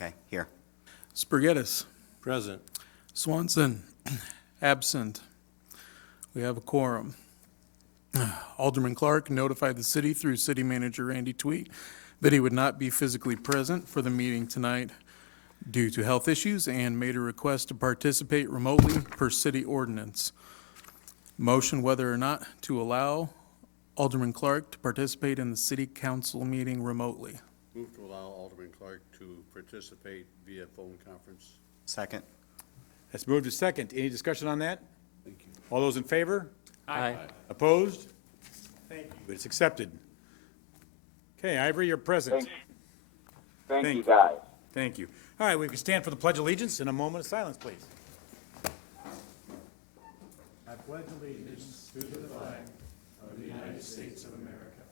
Okay, here. Spargettis. Present. Swanson. Absent. We have a quorum. Alderman Clark notified the city through City Manager Randy Tweet that he would not be physically present for the meeting tonight due to health issues and made a request to participate remotely per city ordinance. Motion whether or not to allow Alderman Clark to participate in the city council meeting remotely. Move to allow Alderman Clark to participate via phone conference. Second. That's moved to second. Any discussion on that? Thank you. All those in favor? Aye. Opposed? Thank you. It's accepted. Okay, Ivory, you're present. Thank you, Thank- guys. Thank you. All right, we can stand for the Pledge of Allegiance in a moment of silence, please. I pledge allegiance to the flag of the United States of America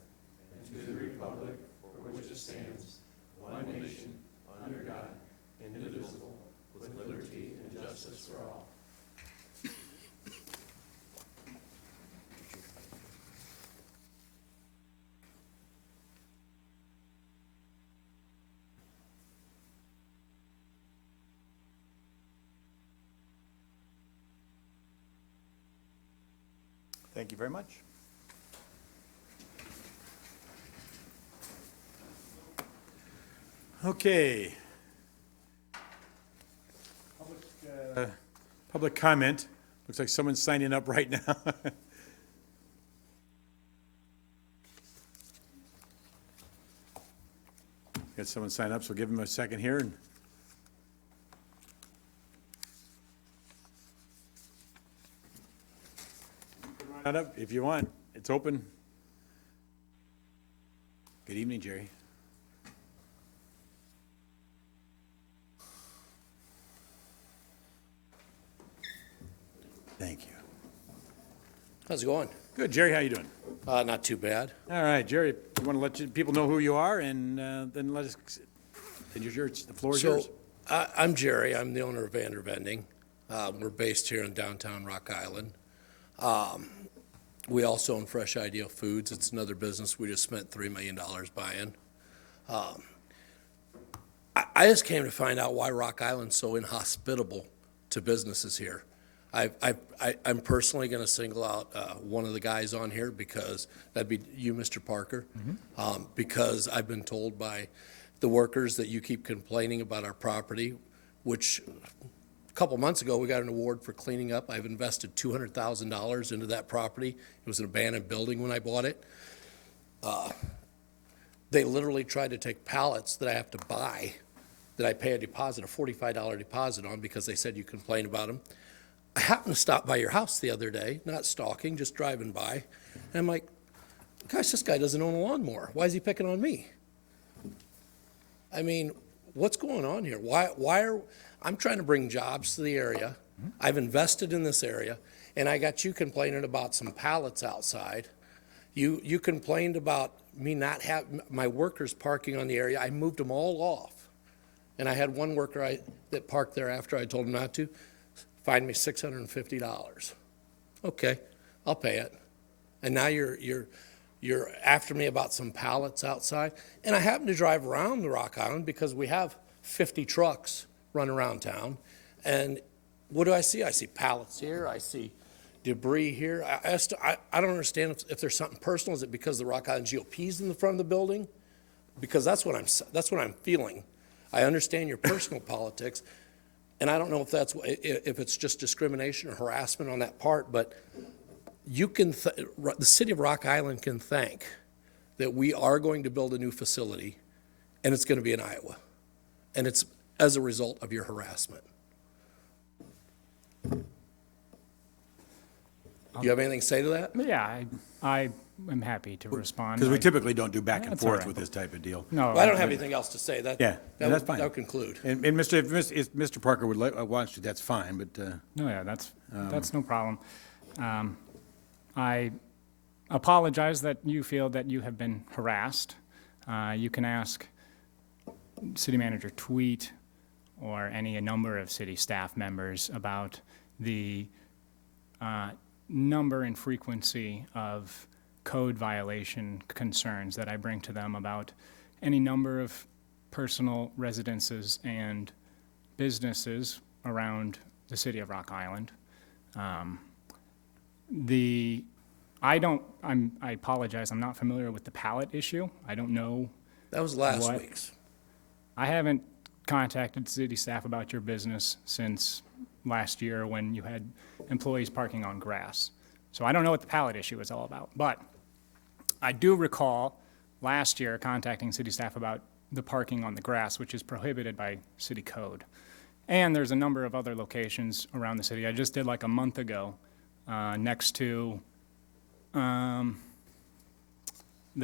and to the republic for which it stands, one nation, under God, indivisible, with liberty and justice for all. Thank you very much. Okay. Public comment. Looks like someone's signing up right now. Got someone sign up, so give them a second here. And sign up if you want. It's open. Good evening, Jerry. Thank you. How's it going? Good, Jerry, how you doing? Not too bad. All right, Jerry, you want to let people know who you are, and then let us, and the floor is yours. So, I'm Jerry. I'm the owner of Vander Vending. We're based here in downtown Rock Island. We also own Fresh Ideal Foods. It's another business we just spent $3 million buying. I just came to find out why Rock Island's so inhospitable to businesses here. I'm personally going to single out one of the guys on here because that'd be you, Mr. Parker, because I've been told by the workers that you keep complaining about our property, which a couple months ago we got an award for cleaning up. I've invested $200,000 into that property. It was an abandoned building when I bought it. They literally tried to take pallets that I have to buy, that I pay a deposit, a $45 deposit on because they said you complain about them. I happened to stop by your house the other day, not stalking, just driving by. And I'm like, gosh, this guy doesn't own a lawnmower. Why is he picking on me? I mean, what's going on here? I'm trying to bring jobs to the area. I've invested in this area, and I got you complaining about some pallets outside. You complained about me not having my workers parking on the area. I moved them all off. And I had one worker that parked there after I told him not to. Find me $650. Okay, I'll pay it. And now you're after me about some pallets outside. And I happen to drive around the Rock Island because we have 50 trucks run around town. And what do I see? I see pallets here. I see debris here. I don't understand if there's something personal. Is it because the Rock Island GOP's in the front of the building? Because that's what I'm feeling. I understand your personal politics. And I don't know if it's just discrimination or harassment on that part, but you can, the city of Rock Island can thank that we are going to build a new facility, and it's going to be in Iowa. And it's as a result of your harassment. Do you have anything to say to that? Yeah, I am happy to respond. Because we typically don't do back and That's all forth right. with this type of deal. No, Well, I don't have anything else to say. Yeah, that's fine. That'll conclude. And if Mr. Parker would wants to, that's fine, but, No, yeah, that's no problem. I apologize that you feel that you have been harassed. You can ask City Manager Tweet or a number of city staff members about the number and frequency of code violation concerns that I bring to them about any number of personal residences and businesses around the city of Rock Island. I apologize, I'm not familiar with the pallet issue. I don't know. That was last What? week's. I haven't contacted city staff about your business since last year when you had employees parking on grass. So I don't know what the pallet issue is all about. But I do recall last year contacting city staff about the parking on the grass, which is prohibited by city code. And there's a number of other locations around the city. I just did like a month ago, next to the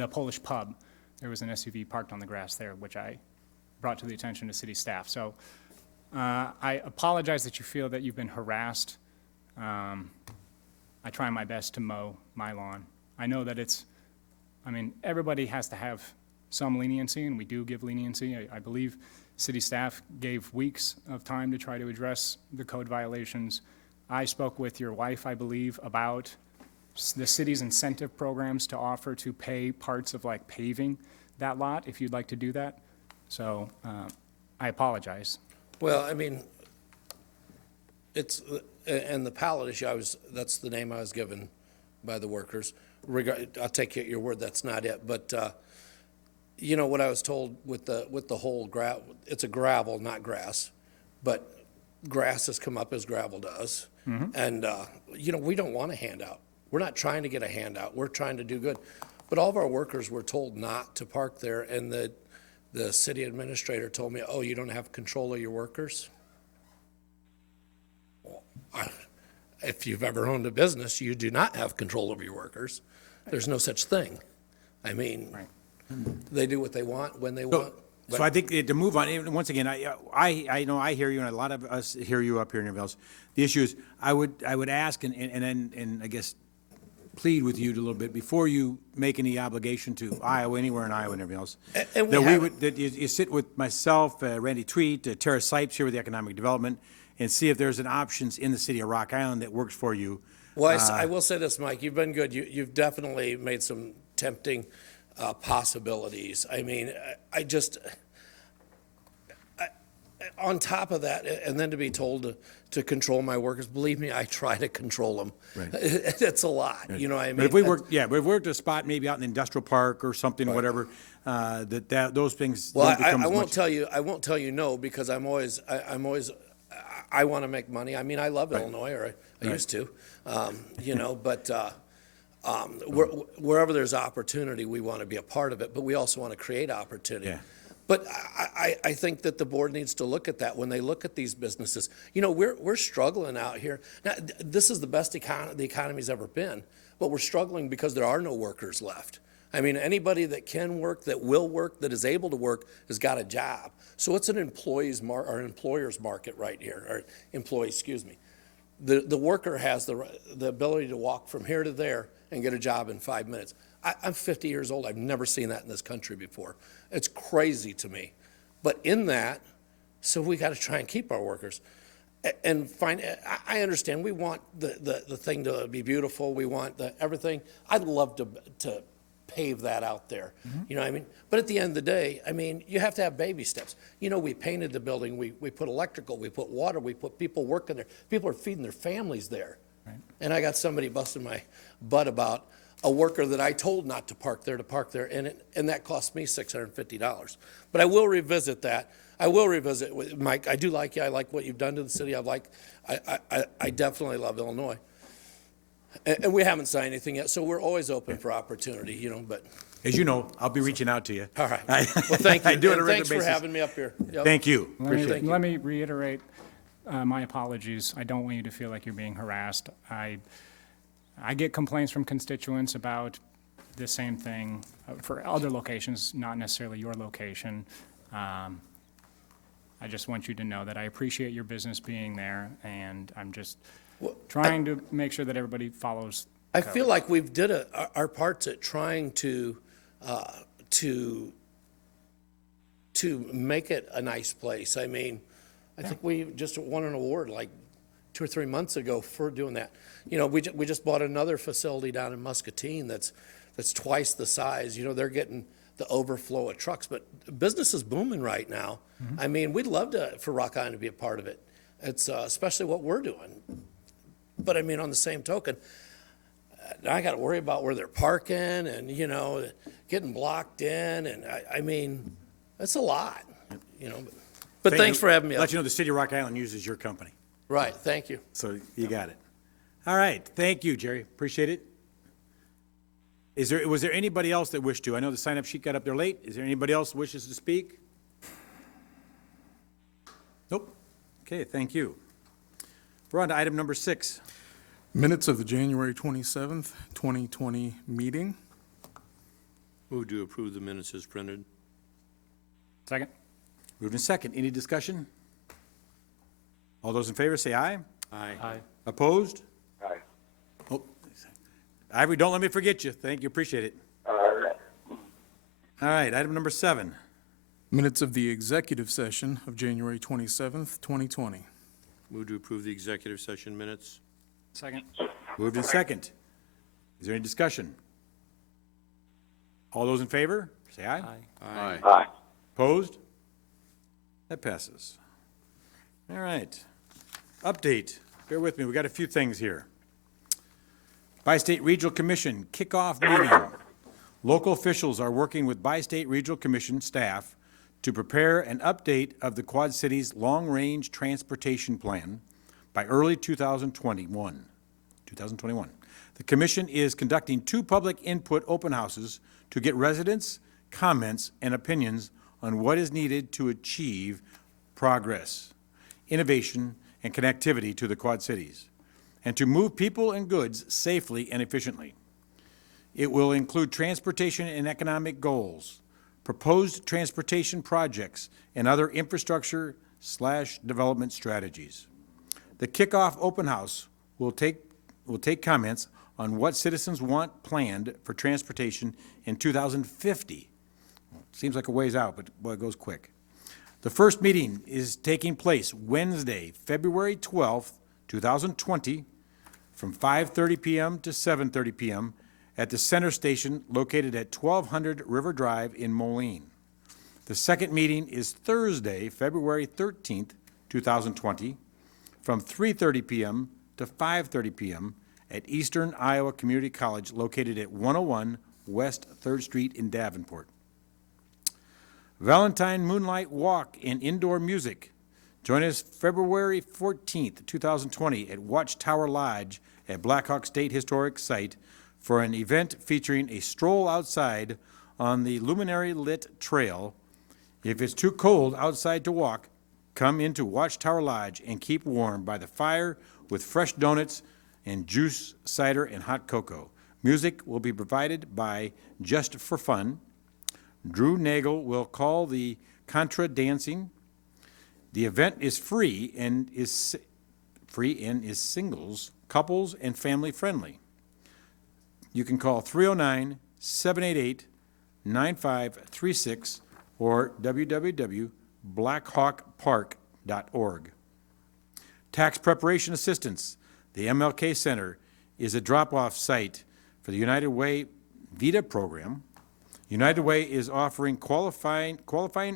Polish pub. There was an SUV parked on the grass there, which I brought to the attention of city staff. So I apologize that you feel that you've been harassed. I try my best to mow my lawn. I know that everybody has to have some leniency, and we do give leniency. I believe city staff gave weeks of time to try to address the code violations. I spoke with your wife, I believe, about the city's incentive programs to offer to pay parts of like paving that lot, if you'd like to do that. So I apologize. Well, I mean, and the pallet issue, that's the name I was given by the workers. I'll take you at your word, that's not it. But, you know, what I was told with the whole it's a gravel, not grass. But grass has come up as gravel does. Mm-hmm. And, you know, we don't want a handout. We're not trying to get a handout. We're trying to do good. But all of our workers were told not to park there, and the city administrator told me, oh, you don't have control of your workers? If you've ever owned a business, you do not have control over your workers. There's no such thing. I mean, they do what they want, when they want. So I think to move on, and once again, I know I hear you, and a lot of us hear you up here in Neville's. The issue is, I would ask and I guess plead with you a little bit before you make any obligation to Iowa, anywhere in Iowa and everything else. And That you sit with myself, Randy Tweet, Tara Sipes here with the Economic Development, and see if there's an options in the city of Rock Island that works for you. Well, I will say this, Mike, you've been good. You've definitely made some tempting possibilities. I mean, on top of that, and then to be told to control my workers, believe me, I try to control them. Right. It's a lot, you know what I mean? But if we worked a spot maybe out in the industrial park or something, whatever, those things Well, don't become I as won't much. tell you. I won't tell you no, because I'm always. I want to make money. I mean, I love Illinois, or I used to, you know. But wherever there's opportunity, we want to be a part of it. But we also want to create opportunity. Yeah. But I think that the board needs to look at that when they look at these businesses. You know, we're struggling out here. Now, this is the best the economy's ever been, but we're struggling because there are no workers left. I mean, anybody that can work, that will work, that is able to work, has got a job. So it's an employer's market right here, or employee, excuse me. The worker has the ability to walk from here to there and get a job in 5 minutes. I'm 50 years old. I've never seen that in this country before. It's crazy to me. But in that, so we got to try and keep our workers. And I understand, we want the thing to be beautiful. We want everything. I'd love to pave that out there. Mm-hmm. You know what I mean? But at the end of the day, I mean, you have to have baby steps. You know, we painted the building, we put electrical, we put water, we put people working there. People are feeding their families there. Right. And I got somebody busting my butt about a worker that I told not to park there, and that cost me $650. But I will revisit that. I will revisit, Mike. I do like you. I like what you've done to the city. I definitely love Illinois. And we haven't signed anything yet, so we're always open for opportunity, you know, but. As you know, I'll be reaching out to you. All right. Well, thank you. I do it on a And regular thanks for basis. having me up here. Yep. Thank you. Let me reiterate my apologies. I don't want you to feel like you're being harassed. I get complaints from constituents about the same thing for other locations, not necessarily your location. I just want you to know that I appreciate your business being there, and I'm just trying to make sure that everybody follows. I feel like we've did our parts at trying to make it a nice place. I mean, I think we just won an award like 2 or 3 months ago for doing that. You know, we just bought another facility down in Muscatine that's twice the size. You know, they're getting the overflow of trucks, but business is booming right now. I mean, we'd love for Rock Island to be a part of it. It's, especially what we're doing. But I mean, on the same token, I got to worry about where they're parking and, you know, getting blocked in, and I mean, it's a lot, you know. But thanks for having me up. Let you know the city of Rock Island uses your company, Right, thank you. so you got it. All right, thank you, Jerry, appreciate it. Was there anybody else that wished to? I know the sign-up sheet got up there late. Is there anybody else who wishes to speak? Nope. Okay, thank you. We're on to item number 6. Minutes of the January 27th, 2020 meeting. Move to approve the minutes as printed. Second? Moved in second. Any discussion? All those in favor say aye. Aye. Opposed? Aye. Oh, Ivory, don't let me forget you. Thank you, appreciate it. All right, item number 7. Minutes of the executive session of January 27th, 2020. Move to approve the executive session minutes. Second. Moved in second. Is there any discussion? All those in favor, say aye. Aye. Opposed? That passes. All right. Update. Bear with me, we got a few things here. Bi-State Regional Commission kickoff meeting. Local officials are working with Bi-State Regional Commission staff to prepare an update of the Quad Cities Long-Range Transportation Plan by early 2021. The commission is conducting 2 public input open houses to get residents' comments and opinions on what is needed to achieve progress, innovation, and connectivity to the Quad Cities, and to move people and goods safely and efficiently. It will include transportation and economic goals, proposed transportation projects, and other infrastructure/development strategies. The kickoff open house will take comments on what citizens want planned for transportation in 2050. Seems like a ways out, but boy, it goes quick. The first meeting is taking place Wednesday, February 12th, 2020, from 5:30 p.m. to 7:30 p.m. at the center station located at 1200 River Drive in Moline. The second meeting is Thursday, February 13th, 2020, from 3:30 p.m. to 5:30 p.m. at Eastern Iowa Community College located at 101 West 3rd Street in Davenport. Valentine Moonlight Walk and Indoor Music. Join us February 14th, 2020 at Watchtower Lodge at Blackhawk State Historic Site for an event featuring a stroll outside on the luminary lit trail. If it's too cold outside to walk, come into Watchtower Lodge and keep warm by the fire with fresh donuts and juice, cider, and hot cocoa. Music will be provided by Just for Fun. Drew Nagel will call the contra dancing. The event is free and is singles, couples, and family friendly. You can call 309-788-9536 or www.blackhawkpark.org. Tax preparation assistance. The MLK Center is a drop-off site for the United Way VITA program. United Way is offering qualifying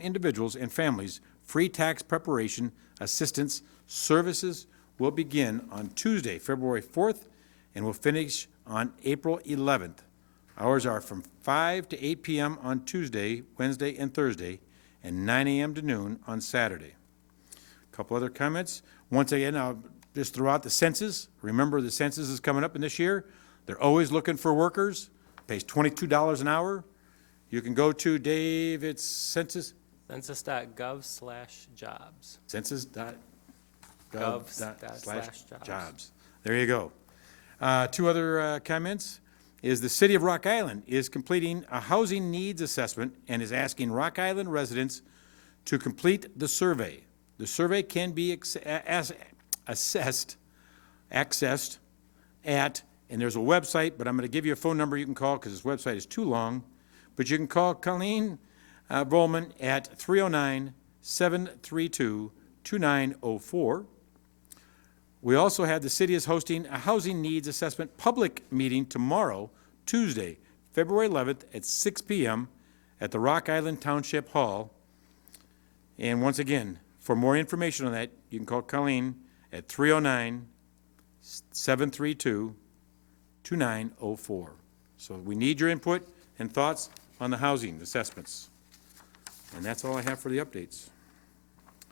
individuals and families free tax preparation assistance. Services will begin on Tuesday, February 4th, and will finish on April 11th. Hours are from 5 to 8 p.m. on Tuesday, Wednesday, and Thursday, and 9 a.m. to noon on Saturday. A couple other comments. Once again, I'll just throw out the census. Remember, the census is coming up in this year. They're always looking for workers. Pays $22 an hour. You can go to Dave, it's census? Census.gov/jobs. Census.gov/jobs. There you go. 2 other comments is the City of Rock Island is completing a housing needs assessment and is asking Rock Island residents to complete the survey. The survey can be accessed at, and there's a website, but I'm going to give you a phone number you can call because this website is too long. But you can call Colleen Volman at 309-732-2904. We also have the city is hosting a housing needs assessment public meeting tomorrow, Tuesday, February 11th at 6 p.m. at the Rock Island Township Hall. And once again, for more information on that, you can call Colleen at 309-732-2904. So we need your input and thoughts on the housing assessments. And that's all I have for the updates.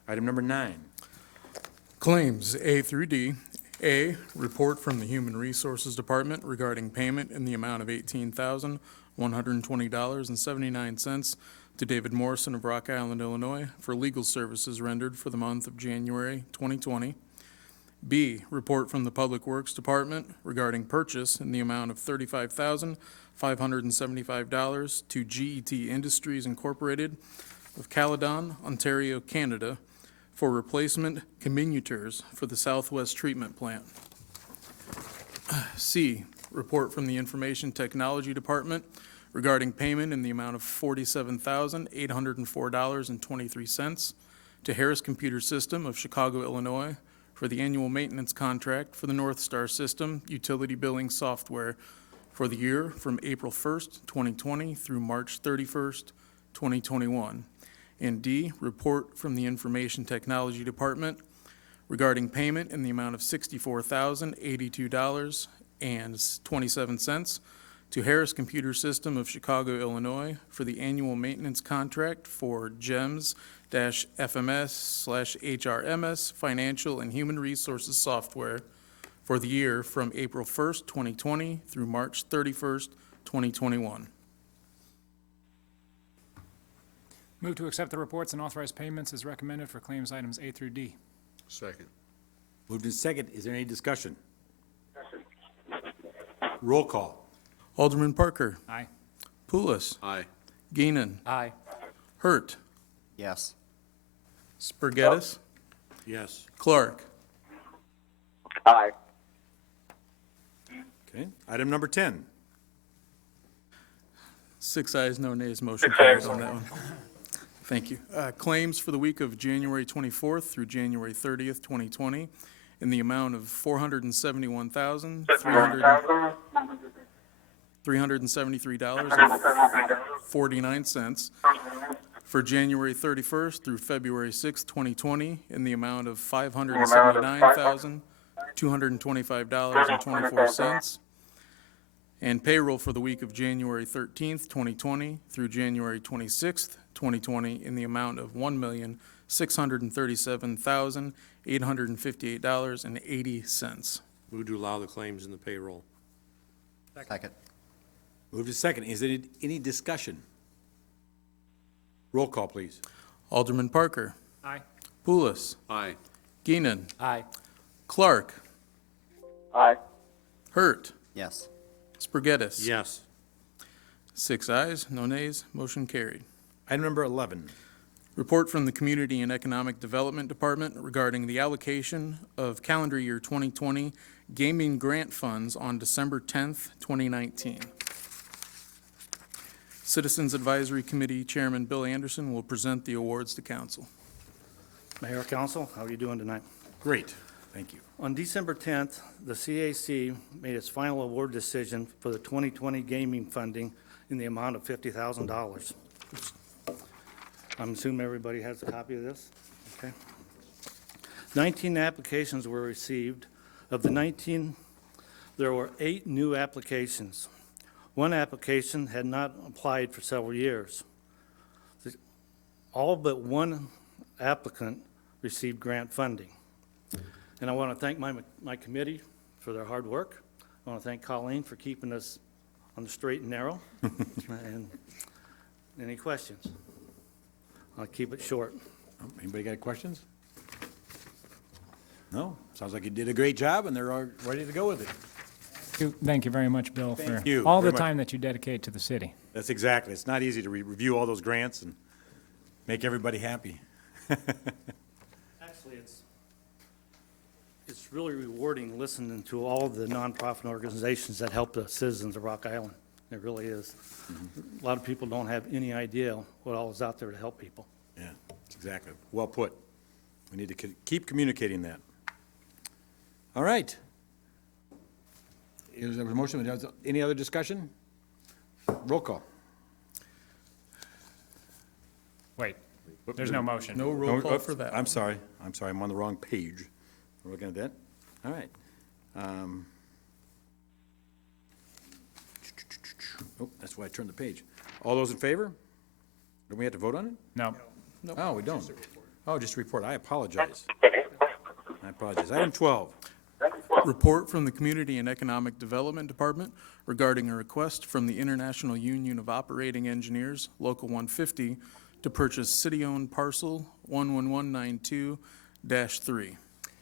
Item number 9. Claims A through D. A, report from the Human Resources Department regarding payment in the amount of $18,120.79 to David Morrison of Rock Island, Illinois, for legal services rendered for the month of January 2020. B, report from the Public Works Department regarding purchase in the amount of $35,575 to GET Industries Incorporated of Caledon, Ontario, Canada, for replacement comminutors for the Southwest Treatment Plant. C, report from the Information Technology Department regarding payment in the amount of $47,804.23 to Harris Computer System of Chicago, Illinois, for the annual maintenance contract for the North Star System utility billing software for the year from April 1st, 2020 through March 31st, 2021. And D, report from the Information Technology Department regarding payment in the amount of $64,082.27 to Harris Computer System of Chicago, Illinois, for the annual maintenance contract for GEMS-FMS/HRMS Financial and Human Resources Software for the year from April 1st, 2020 through March 31st, 2021. Move to accept the reports and authorize payments as recommended for claims items A through D. Second. Moved in second. Is there any discussion? Roll call. Alderman Parker. Aye. Pulis. Aye. Geenan. Aye. Hurt. Yes. Spaghettis. Yes. Clark. Aye. Okay. Item number 10. 6 ayes, no nays, motion carries on that one. Thank you. Claims for the week of January 24th through January 30th, 2020, in the amount of $373.49. For January 31st through February 6th, 2020, in the amount of $579,225.24. And payroll for the week of January 13th, 2020 through January 26th, 2020 in the amount of $1,637,858.80. Move to allow the claims in the payroll. Second. Moved to second. Is there any discussion? Roll call, please. Alderman Parker. Aye. Pulis. Aye. Geenan. Aye. Clark. Aye. Hurt. Yes. Spaghettis. Yes. 6 ayes, no nays, motion carried. Item number 11. Report from the Community and Economic Development Department regarding the allocation of calendar year 2020 gaming grant funds on December 10th, 2019. Citizens Advisory Committee Chairman Bill Anderson will present the awards to council. Mayor, Council, how are you doing tonight? Great. Thank you. On December 10th, the CAC made its final award decision for the 2020 gaming funding in the amount of $50,000. I'm assuming everybody has a copy of this? Okay. 19 applications were received. Of the 19, there were 8 new applications. One application had not applied for several years. All but one applicant received grant funding. And I want to thank my committee for their hard work. I want to thank Colleen for keeping us on the straight and narrow. And any questions? I'll keep it short. Anybody got questions? No? Sounds like you did a great job, and they're all ready to go with it. Thank you very much, Bill, for you all very the much. time that you dedicate to the city. That's exactly. It's not easy to review all those grants and make everybody happy. Actually, it's really rewarding listening to all the nonprofit organizations that help the citizens of Rock Island. It really is. A lot of people don't have any idea what all is out there to help people. Yeah, that's exactly. Well put. We need to keep communicating that. All right. Is there a motion? Any other discussion? Roll call. There's no motion. No roll call oops, for that. I'm sorry, I'm on the wrong page. We're looking at that? All right. Oh, that's why I turned the page. All those in favor? Do we have to vote on it? No. Oh, we don't. Oh, just a report. I apologize. Item 12. Report from the Community and Economic Development Department regarding a request from the International Union of Operating Engineers, Local 150, to purchase city-owned parcel 11192-3.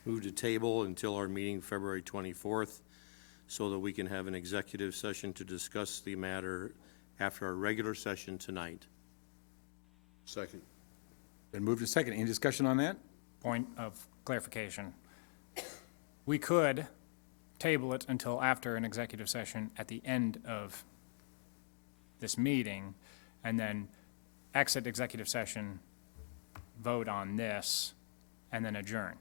Move to table until our meeting February 24th, so that we can have an executive session to discuss the matter after our regular session tonight. Second. Been moved to second. Any discussion on that? Point of clarification. We could table it until after an executive session at the end of this meeting, and then exit executive session, vote on this, and then adjourn.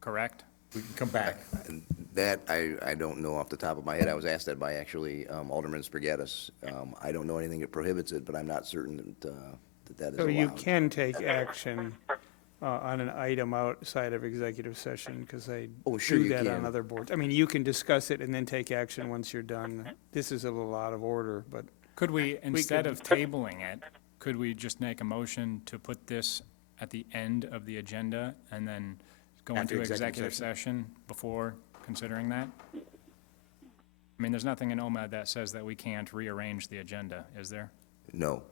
Correct? We can come back. And that, I don't know off the top of my head. I was asked that by actually Alderman Spargattis. I don't know anything that prohibits it, but I'm not certain that is So you allowed. can take action on an item outside of executive session, because I Oh, sure do you that on can. other boards. I mean, you can discuss it and then take action once you're done. This is a little out of order, but Could we, instead of tabling it, could we just make a motion to put this at the end of the agenda and then go After into executive executive session before considering that? I mean, there's nothing in OMAD that says that we can't rearrange the agenda, is there? No.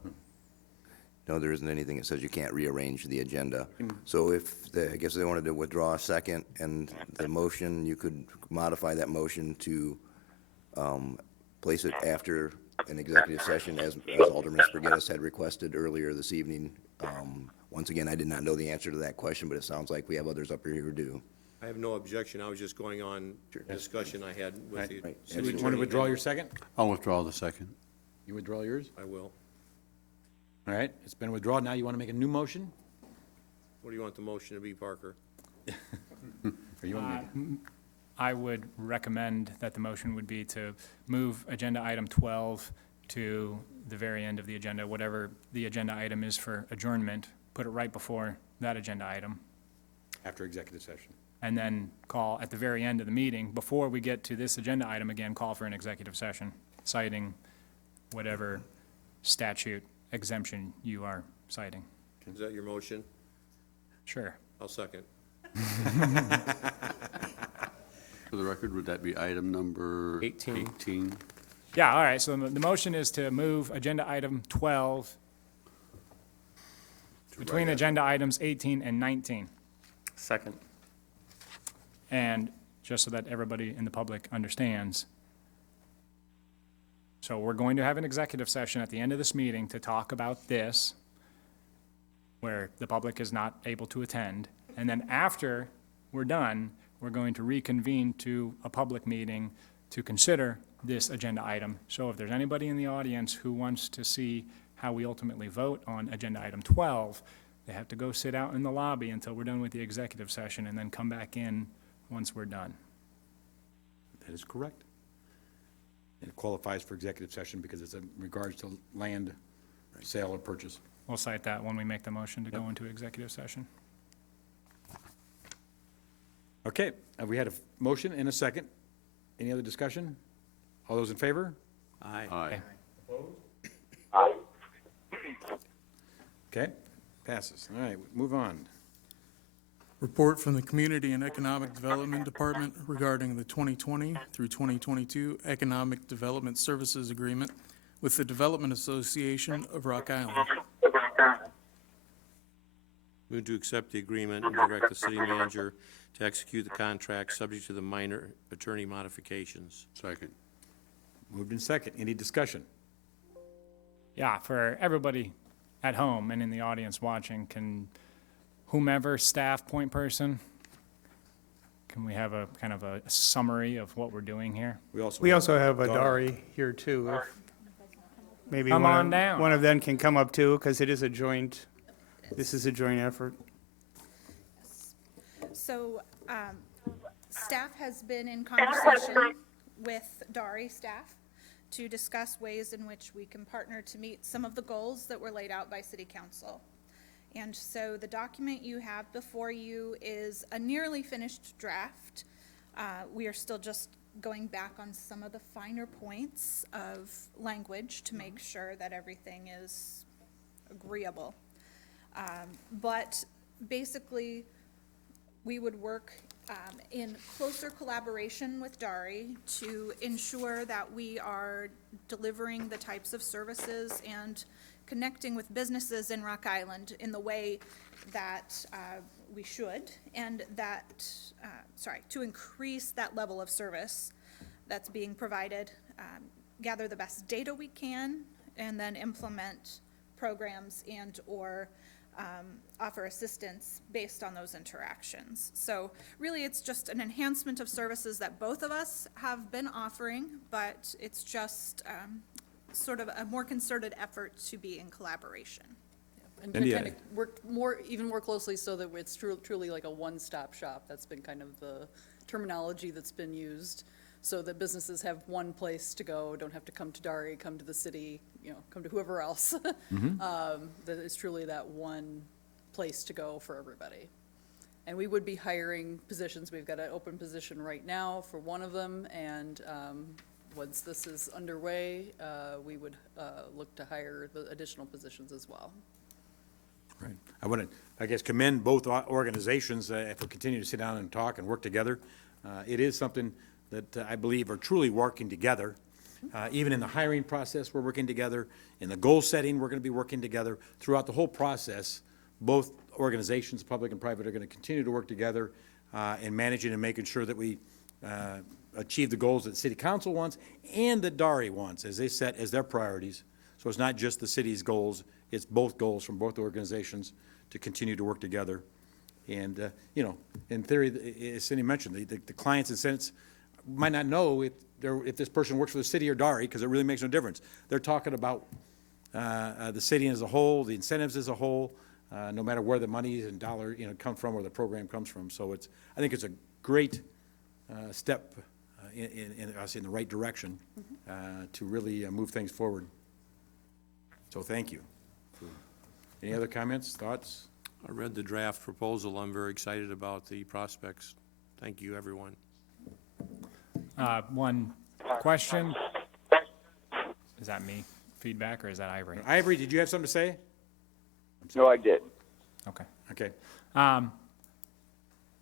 No, there isn't anything that says you can't rearrange the agenda. So if, I guess they wanted to withdraw a second and the motion, you could modify that motion to place it after an executive session, as Alderman Spargattis had requested earlier this evening. Once again, I did not know the answer to that question, but it sounds like we have others up here who do. I have no objection. I was just going on discussion I had with the Right. Do city you want to attorney. withdraw your second? I'll withdraw the second. You withdraw yours? I will. All right, it's been withdrawn. Now you want to make a new motion? What do you want the motion to be, Parker? Or you want to make it? I would recommend that the motion would be to move agenda item 12 to the very end of the agenda, whatever the agenda item is for adjournment, put it right before that agenda item, After executive session. and then call at the very end of the meeting, before we get to this agenda item again, call for an executive session, citing whatever statute exemption you are citing. Is that your motion? Sure. I'll second. For the record, would that be item number? 18. 18? Yeah, all right, so the motion is to move agenda item 12 between agenda items 18 and 19. Second. And just so that everybody in the public understands, so we're going to have an executive session at the end of this meeting to talk about this, where the public is not able to attend. And then after we're done, we're going to reconvene to a public meeting to consider this agenda item. So if there's anybody in the audience who wants to see how we ultimately vote on agenda item 12, they have to go sit out in the lobby until we're done with the executive session and then come back in once we're done. That is correct. And it qualifies for executive session because it's in regards to land sale or purchase. We'll cite that when we make the motion to go into executive session. Okay, we had a motion and a second. Any other discussion? All those in favor? Aye. Aye. Okay, passes. All right, move on. Report from the Community and Economic Development Department regarding the 2020 through 2022 Economic Development Services Agreement with the Development Association of Rock Island. Move to accept the agreement and direct the city manager to execute the contract, subject to the minor attorney modifications. Second. Moved in second. Any discussion? Yeah, for everybody at home and in the audience watching, can whomever, staff, point person, can we have a kind of a summary of what we're doing here? We we also have a Dari here too. If maybe Come one on of- down. one of them can come up too, because it is a joint, this is a joint effort. So, staff has been in conversation with Dari staff to discuss ways in which we can partner to meet some of the goals that were laid out by City Council. And so the document you have before you is a nearly finished draft. We are still just going back on some of the finer points of language to make sure that everything is agreeable. But basically, we would work in closer collaboration with Dari to ensure that we are delivering the types of services and connecting with businesses in Rock Island in the way that we should, and that, to increase that level of service that's being provided, gather the best data we can, and then implement programs and/or offer assistance based on those interactions. So really, it's just an enhancement of services that both of us have been offering, but it's just sort of a more concerted effort to be in collaboration. And India. kind of work even more closely so that it's truly like a one-stop shop. That's been kind of the terminology that's been used, so that businesses have one place to go, don't have to come to Dari, come to the city, come to whoever else. That it's truly that one place to go for everybody. And we would be hiring positions. We've got an open position right now for one of them, and once this is underway, we would look to hire the additional positions as well. Right. I want to, I guess, commend both organizations if we continue to sit down and talk and work together. It is something that I believe are truly working together. Even in the hiring process, we're working together. In the goal setting, we're going to be working together. Throughout the whole process, both organizations, public and private, are going to continue to work together in managing and making sure that we achieve the goals that City Council wants and that Dari wants, as they set as their priorities. So it's not just the city's goals, it's both goals from both organizations to continue to work together. And, in theory, as Cindy mentioned, the clients and tenants might not know if this person works for the city or Dari, because it really makes no difference. They're talking about the city as a whole, the incentives as a whole, no matter where the money and dollar, come from or the program comes from. So I think it's a great step in the right direction to really move things forward. So thank you. Any other comments, thoughts? I read the draft proposal. I'm very excited about the prospects. Thank you, everyone. One question. Is that me? Feedback, or is that Ivory? Ivory, did you have something to say? No, I did. Okay. Okay.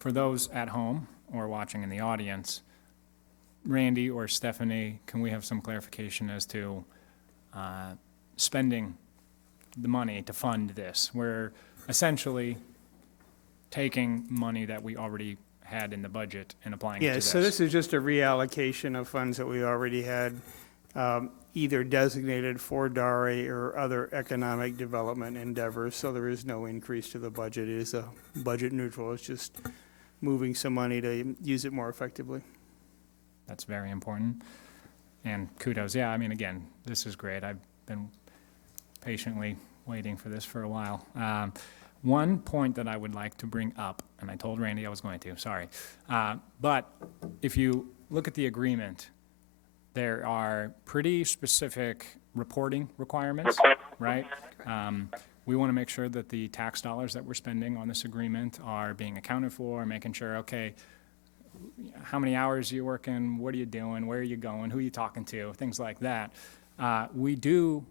For those at home or watching in the audience, Randy or Stephanie, can we have some clarification as to spending the money to fund this? We're essentially taking money that we already had in the budget and applying it to Yeah, this. so this is just a reallocation of funds that we already had, either designated for Dari or other economic development endeavors, so there is no increase to the budget. It is a budget neutral, it's just moving some money to use it more effectively. That's very important. And kudos, yeah, I mean, again, this is great. I've been patiently waiting for this for a while. One point that I would like to bring up, and I told Randy I was going to, sorry. But if you look at the agreement, there are pretty specific reporting requirements, right? We want to make sure that the tax dollars that we're spending on this agreement are being accounted for, making sure, okay, how many hours are you working, what are you doing, where are you going, who are you talking to, things like that. We do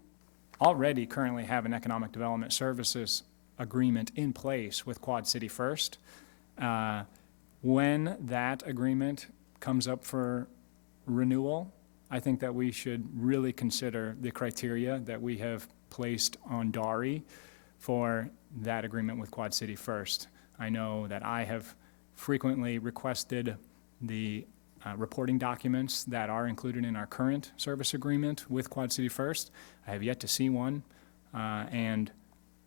already currently have an economic development services agreement in place with Quad City First. When that agreement comes up for renewal, I think that we should really consider the criteria that we have placed on Dari for that agreement with Quad City First. I know that I have frequently requested the reporting documents that are included in our current service agreement with Quad City First. I have yet to see one, and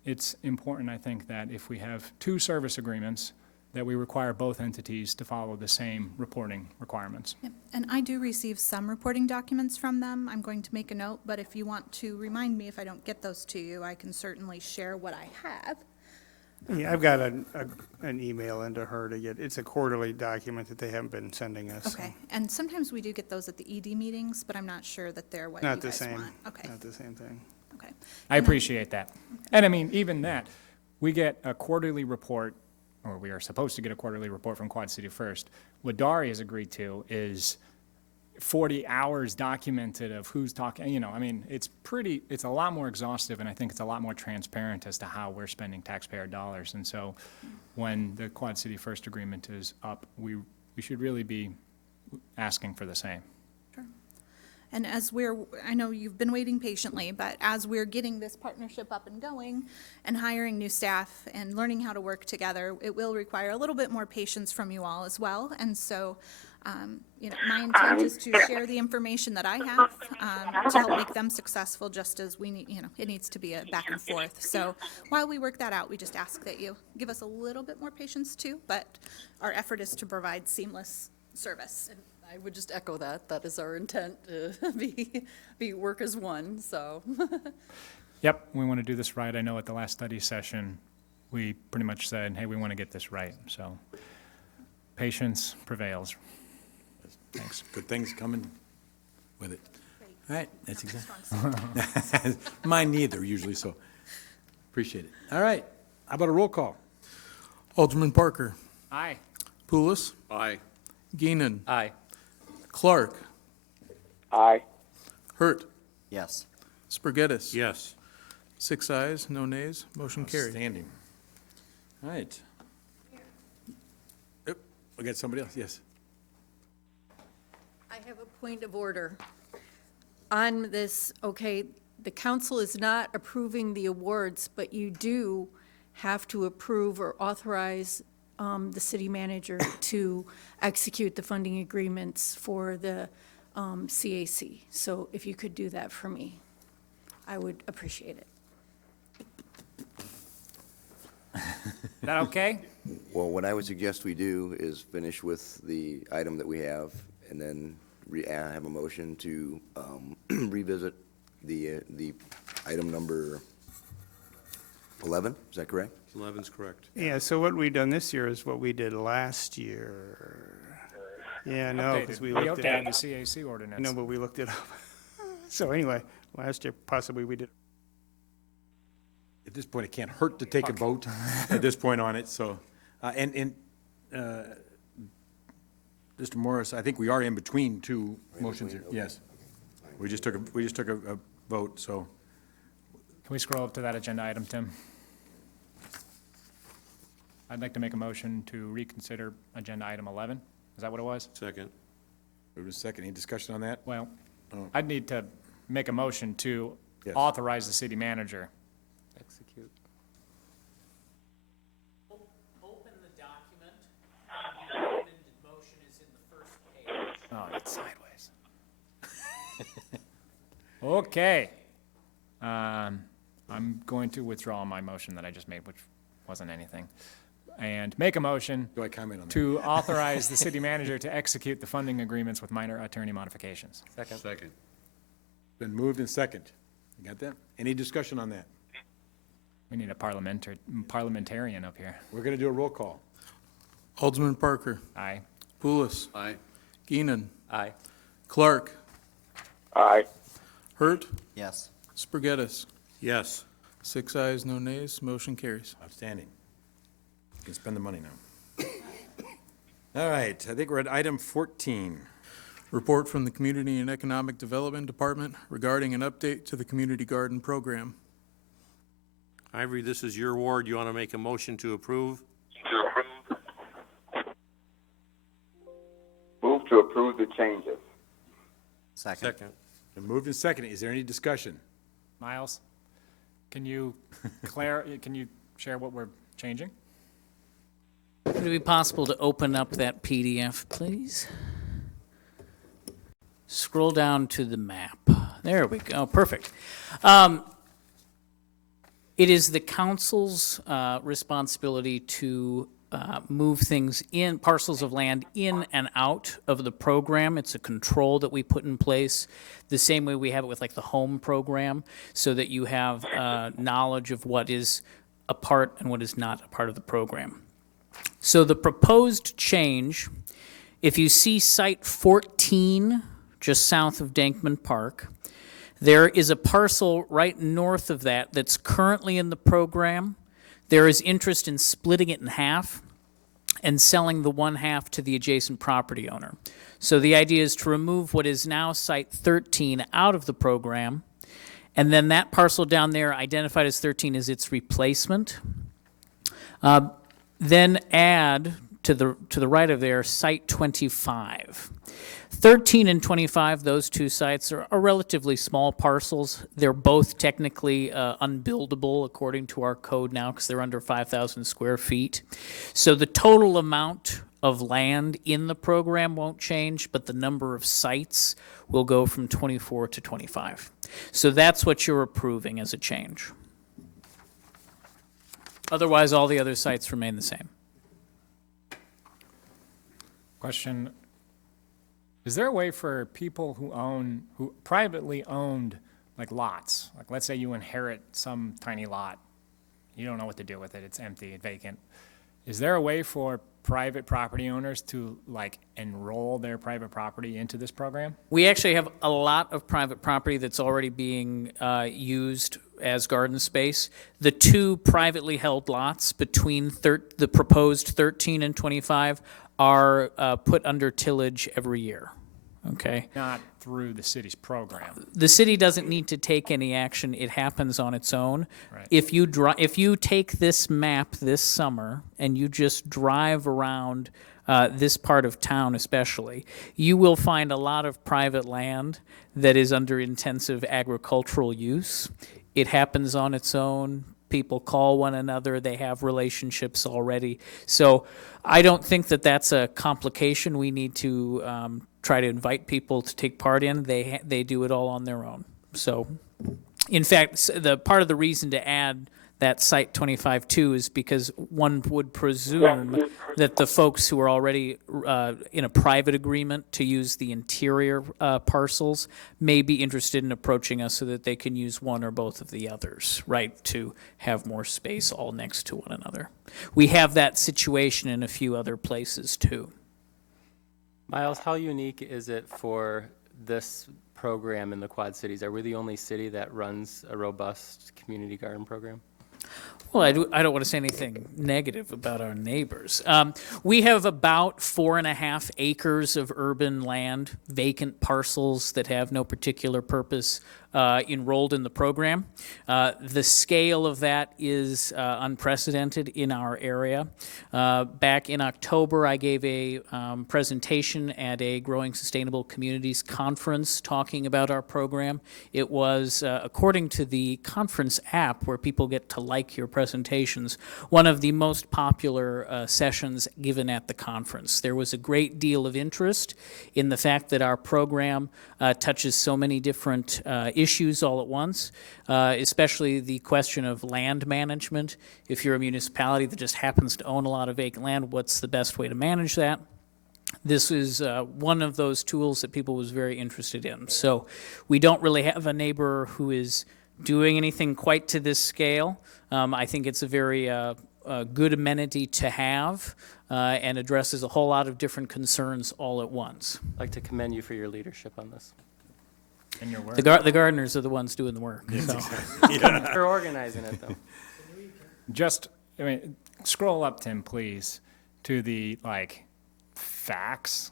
it's important, I think, that if we have two service agreements, that we require both entities to follow the same reporting requirements. Yep. And I do receive some reporting documents from them. I'm going to make a note, but if you want to remind me if I don't get those to you, I can certainly share what I have. Yeah, I've got an email into her to get, it's a quarterly document that they haven't been sending us. so Okay, and sometimes we do get those at the ED meetings, but I'm not sure that they're what you Not the guys same, want. Okay, not the same thing. okay. I appreciate that. And I mean, even that, we get a quarterly report, or we are supposed to get a quarterly report from Quad City First. What Dari has agreed to is 40 hours documented of who's talking, you know, I mean, it's a lot more exhaustive, and I think it's a lot more transparent as to how we're spending taxpayer dollars. And so when the Quad City First agreement is up, we should really be asking for the same. And as I know you've been waiting patiently, but as we're getting this partnership up and going and hiring new staff and learning how to work together, it will require a little bit more patience from you all as well. And so, you know, my intent is to share the information that I have to help make them successful, just as we need, you know, it needs to be a back and forth. So while we work that out, we just ask that you give us a little bit more patience too, but our effort is to provide seamless service. And I would just echo that. That is our intent, to be work as one, so. Yep, we want to do this right. I know at the last study session, we pretty much said, hey, we want to get this right. So patience prevails. Thanks. Good things coming with it. All right, that's exactly. Mine neither, usually, so appreciate it. All right, how about a roll call? Alderman Parker. Aye. Pulis. Aye. Geenan. Aye. Clark. Aye. Hurt. Yes. Spargettis. Yes. 6 ayes, no nays, motion carried. Outstanding. All right. Yep, we got somebody else, yes. I have a point of order. On this, okay, the council is not approving the awards, but you do have to approve or authorize the city manager to execute the funding agreements for the CAC. So if you could do that for me, I would appreciate it. Is that okay? Well, what I would suggest we do is finish with the item that we have, and then have a motion to revisit the item number 11, is that correct? 11's correct. Yeah, so what we've done this year is what we did last year. Yeah, no, because we looked updated at the it. CAC ordinance. No, but we looked it up. So anyway, last year possibly we did. At this point, it can't hurt to take a vote at this point on it, so, and Mr. Morris, I think we are in between two motions here, yes. We just took a vote, so. Can we scroll up to that agenda item, Tim? I'd like to make a motion to reconsider agenda item 11. Is that what it was? Second. Move to second, any discussion on that? Well, I'd need to make a motion to Yes. authorize the city manager. Execute. Open the document, and the amended motion is in the first page. Oh, it's sideways. Okay. I'm going to withdraw my motion that I just made, which wasn't anything, and make a motion Do I comment on that? to authorize the city manager to execute the funding agreements with minor attorney modifications. Second. Been moved and second. You got that? Any discussion on that? We need a parliamentarian up here. We're gonna do a roll call. Alderman Parker. Aye. Pulis. Aye. Geenan. Aye. Clark. Aye. Hurt. Yes. Spargettis. Yes. 6 ayes, no nays, motion carries. Outstanding. You can spend the money now. All right, I think we're at item 14. Report from the Community and Economic Development Department regarding an update to the Community Garden Program. Ivory, this is your ward. You want to make a motion to approve? Move to approve the changes. Second. Been moved and seconded. Is there any discussion? Miles, can you share what we're changing? Would it be possible to open up that PDF, please? Scroll down to the map. There we go, perfect. It is the council's responsibility to move things in, parcels of land in and out of the program. It's a control that we put in place, the same way we have it with like the home program, so that you have knowledge of what is a part and what is not a part of the program. So the proposed change, if you see site 14, just south of Dankman Park, there is a parcel right north of that that's currently in the program There is interest in splitting it in half and selling the one half to the adjacent property owner. So the idea is to remove what is now Site 13 out of the program, and then that parcel down there identified as 13 is its replacement. Then add to the right of there, Site 25. 13 and 25, those two sites are relatively small parcels. They're both technically unbuildable according to our code now because they're under 5,000 square feet. So the total amount of land in the program won't change, but the number of sites will go from 24 to 25. So that's what you're approving as a change. Otherwise, all the other sites remain the same. Question, is there a way for people who privately owned, like lots, like let's say you inherit some tiny lot, you don't know what to do with it, it's empty, vacant. Is there a way for private property owners to like enroll their private property into this program? We actually have a lot of private property that's already being used as garden space. The two privately held lots between the proposed 13 and 25 are put under tillage every year, okay? Not through the city's program. The city doesn't need to take any action. It happens on its own. Right. If you take this map this summer and you just drive around this part of town especially, you will find a lot of private land that is under intensive agricultural use. It happens on its own. People call one another. They have relationships already. So I don't think that that's a complication we need to try to invite people to take part in. They do it all on their own. So, in fact, the part of the reason to add that Site 25-2 is because one would presume that the folks who are already in a private agreement to use the interior parcels may be interested in approaching us so that they can use one or both of the others, right, to have more space all next to one another. We have that situation in a few other places, too. Miles, how unique is it for this program in the Quad Cities? Are we the only city that runs a robust community garden program? Well, I don't want to say anything negative about our neighbors. We have about 4.5 acres of urban land, vacant parcels that have no particular purpose enrolled in the program. The scale of that is unprecedented in our area. Back in October, I gave a presentation at a Growing Sustainable Communities conference talking about our program. It was, according to the conference app where people get to like your presentations, one of the most popular sessions given at the conference. There was a great deal of interest in the fact that our program touches so many different issues all at once, especially the question of land management. If you're a municipality that just happens to own a lot of vacant land, what's the best way to manage that? This is one of those tools that people was very interested in. So we don't really have a neighbor who is doing anything quite to this scale. I think it's a very good amenity to have and addresses a whole lot of different concerns all at once. I'd like to commend you for your leadership on this. And your work. The gardeners are the ones doing the work. So. For organizing it, though. Just, scroll up, Tim, please, to the, facts.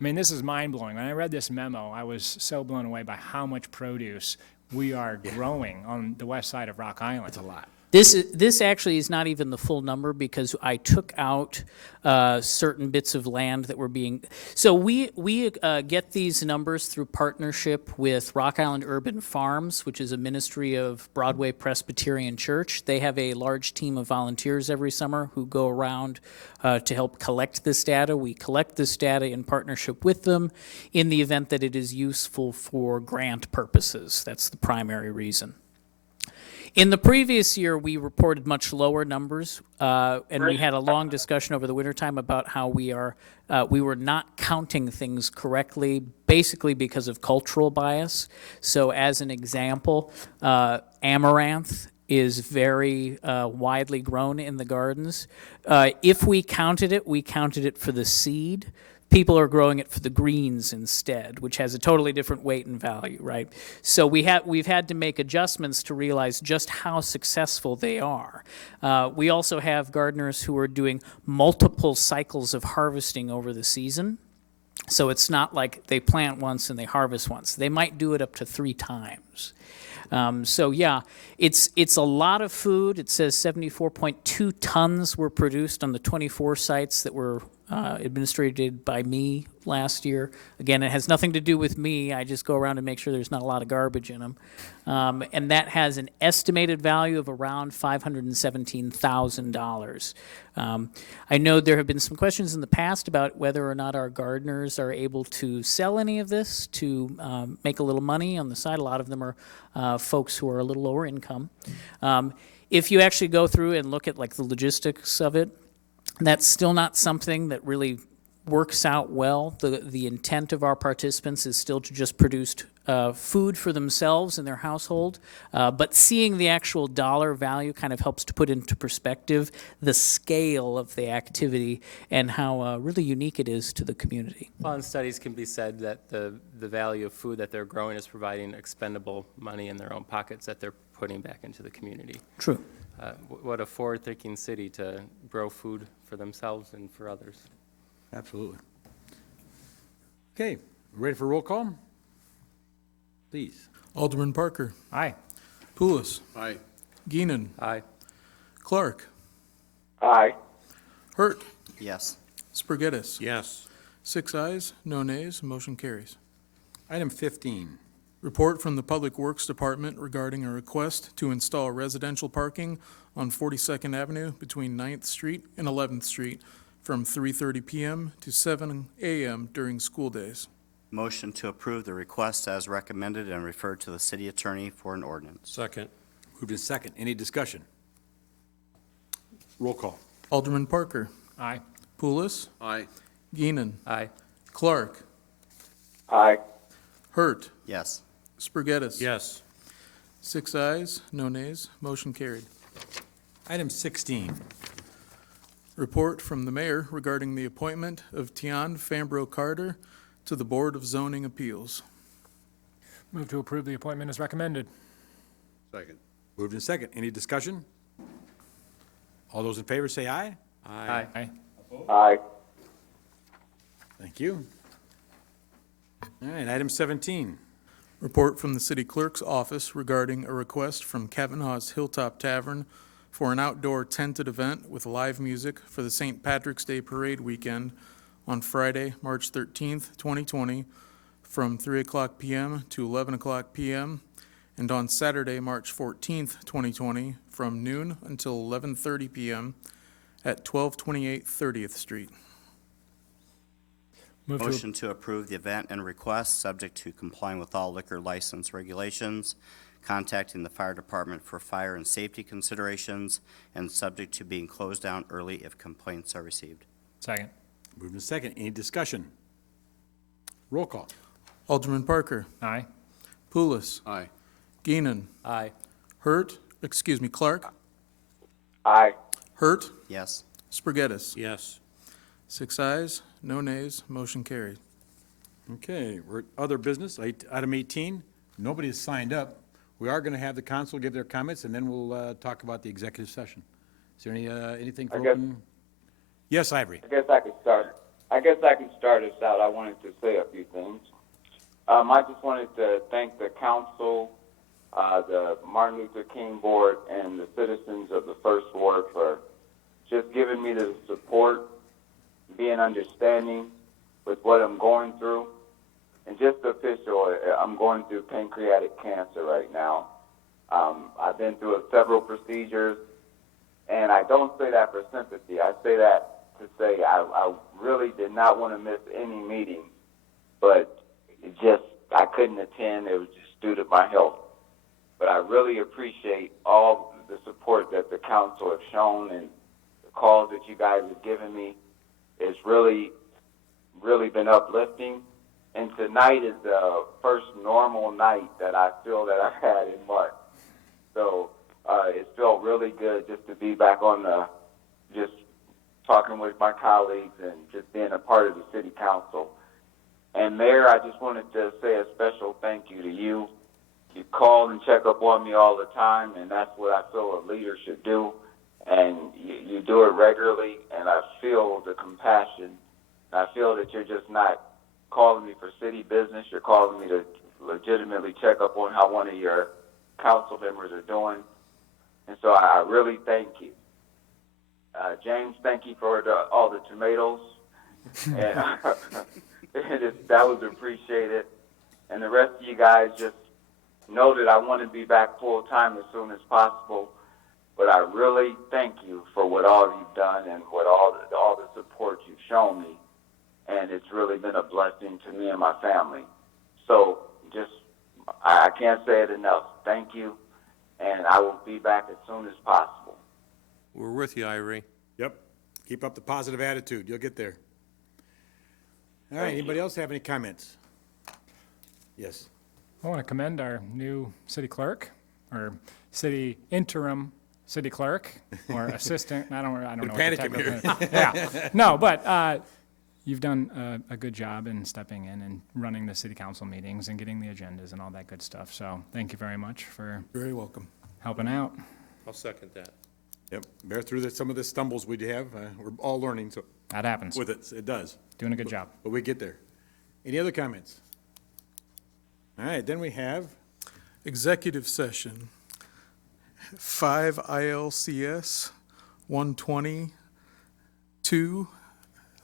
This is mind-blowing. When I read this memo, I was so blown away by how much produce we are growing on the west side of Rock Island. It's a lot. This actually is not even the full number because I took out certain bits of land that were being. So we get these numbers through partnership with Rock Island Urban Farms, which is a ministry of Broadway Presbyterian Church. They have a large team of volunteers every summer who go around to help collect this data. We collect this data in partnership with them in the event that it is useful for grant purposes. That's the primary reason. In the previous year, we reported much lower numbers, and we had a long discussion over the wintertime about how we were not counting things correctly, basically because of cultural bias. So as an example, amaranth is very widely grown in the gardens. If we counted it for the seed. people are growing it for the greens instead, which has a totally different weight and value, right? So we've had to make adjustments to realize just how successful they are. We also have gardeners who are doing multiple cycles of harvesting over the season. So it's not like they plant once and they harvest once. They might do it up to 3 times. So yeah, it's a lot of food. It says 74.2 tons were produced on the 24 sites that were administrated by me last year. Again, it has nothing to do with me. I just go around and make sure there's not a lot of garbage in them. And that has an estimated value of around $517,000. I know there have been some questions in the past about whether or not our gardeners are able to sell any of this to make a little money on the side. A lot of them are folks who are a little lower income. If you actually go through and look at like the logistics of it, that's still not something that really works out well. The intent of our participants is still to just produce food for themselves and their household, but seeing the actual dollar value kind of helps to put into perspective the scale of the activity and how really unique it is to the community. Well, in studies can be said that the value of food that they're growing is providing expendable money in their own pockets that they're putting back into the community. True. What a forward-thinking city to grow food for themselves and for others. Absolutely. Okay, ready for roll call? Please. Alderman Parker. Aye. Pulis. Aye. Geenan. Aye. Clark. Aye. Hurt. Yes. Spargettis. Yes. 6 ayes, no nays, motion carries. Item 15. Report from the Public Works Department regarding a request to install residential parking on 42nd Avenue between 9th Street and 11th Street from 3:30 p.m. to 7 a.m. during school days. Motion to approve the request as recommended and referred to the city attorney for an ordinance. Second. Moved in second. Any discussion? Roll call. Alderman Parker. Aye. Pulis. Aye. Geenan. Aye. Clark. Aye. Hurt. Yes. Spargettis. Yes. 6 ayes, no nays, motion carried. Item 16. Report from the mayor regarding the appointment of Tian Fambro Carter to the Board of Zoning Appeals. Move to approve the appointment as recommended. Second. Moved in second. Any discussion? All those in favor say aye. Aye. Aye. Aye. Thank you. All right, item 17. Report from the city clerk's office regarding a request from Kavanaugh's Hilltop Tavern for an outdoor tented event with live music for the St. Patrick's Day Parade weekend on Friday, March 13th, 2020, from 3 o'clock p.m. to 11 o'clock p.m., and on Saturday, March 14th, 2020, from noon until 11:30 p.m. at 1228 30th Street. Move to Motion to approve the event and request, subject to complying with all liquor license regulations, contacting the fire department for fire and safety considerations, and subject to being closed down early if complaints are received. Second. Moved in second. Any discussion? Roll call. Alderman Parker. Aye. Pulis. Aye. Geenan. Aye. Clark. Aye. Hurt. Yes. Spargettis. Yes. 6 ayes, no nays, motion carried. Okay, we're at other business. Item 18. Nobody has signed up. We are going to have the council give their comments, and then we'll talk about the executive session. Is there anything for I guess- open? Yes, Ivory. I guess I can start us out. I wanted to say a few things. I just wanted to thank the council, the Martin Luther King Board, and the citizens of the First Ward for just giving me the support, being understanding with what I'm going through. And just official, I'm going through pancreatic cancer right now. I've been through several procedures, and I don't say that for sympathy. I say that to say I really did not want to miss any meeting, but I couldn't attend. It was just due to my health. But I really appreciate all the support that the council have shown, and the calls that you guys have given me. It's really, really been uplifting. And tonight is the first normal night that I feel that I had in March. So it felt really good just to be back on the, just talking with my colleagues and just being a part of the city council. And Mayor, I just wanted to say a special thank you to you. You call and check up on me all the time, and that's what I feel a leader should do. And you do it regularly, and I feel the compassion. I feel that you're just not calling me for city business. You're calling me to legitimately check up on how one of your council members are doing. And so I really thank you. James, thank you for all the tomatoes. And that was appreciated. And the rest of you guys, just know that I want to be back full time as soon as possible. But I really thank you for what all you've done and what all the support you've shown me. And it's really been a blessing to me and my family. So just, I can't say it enough. Thank you. And I will be back as soon as possible. We're with you, Irie. Yep. Keep up the positive attitude. You'll get there. All right, anybody else have any comments? Yes. I want to commend our new city clerk, or interim city clerk, or assistant, I don't know. what the panicking technical here. Yeah, no, but you've done a good job in stepping in and running the city council meetings and getting the agendas and all that good stuff. So thank you very much for Very welcome. helping out. I'll second that. Yep. Bear through some of the stumbles we have. We're all learning, so That happens. with it, it does. Doing a good job. But we get there. Any other comments? All right, then we have, Executive session, 5 ILCS 120-2,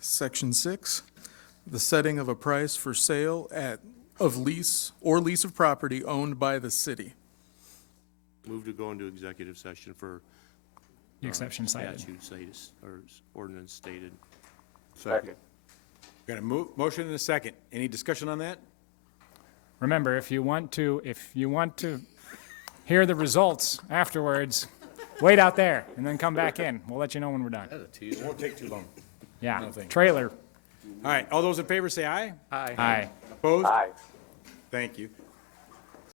Section 6, the setting of a price for sale of lease of property owned by the city. Move to go into executive session for The exception cited. statute stated, or ordinance stated. Second. got a motion and a second. Any discussion on that? Remember, if you want to hear the results afterwards, wait out there and then come back in. We'll let you know when we're done. It won't take too long. Yeah, Nothing. trailer. All right, all those in favor say aye. Aye. Opposed? Aye. Thank you.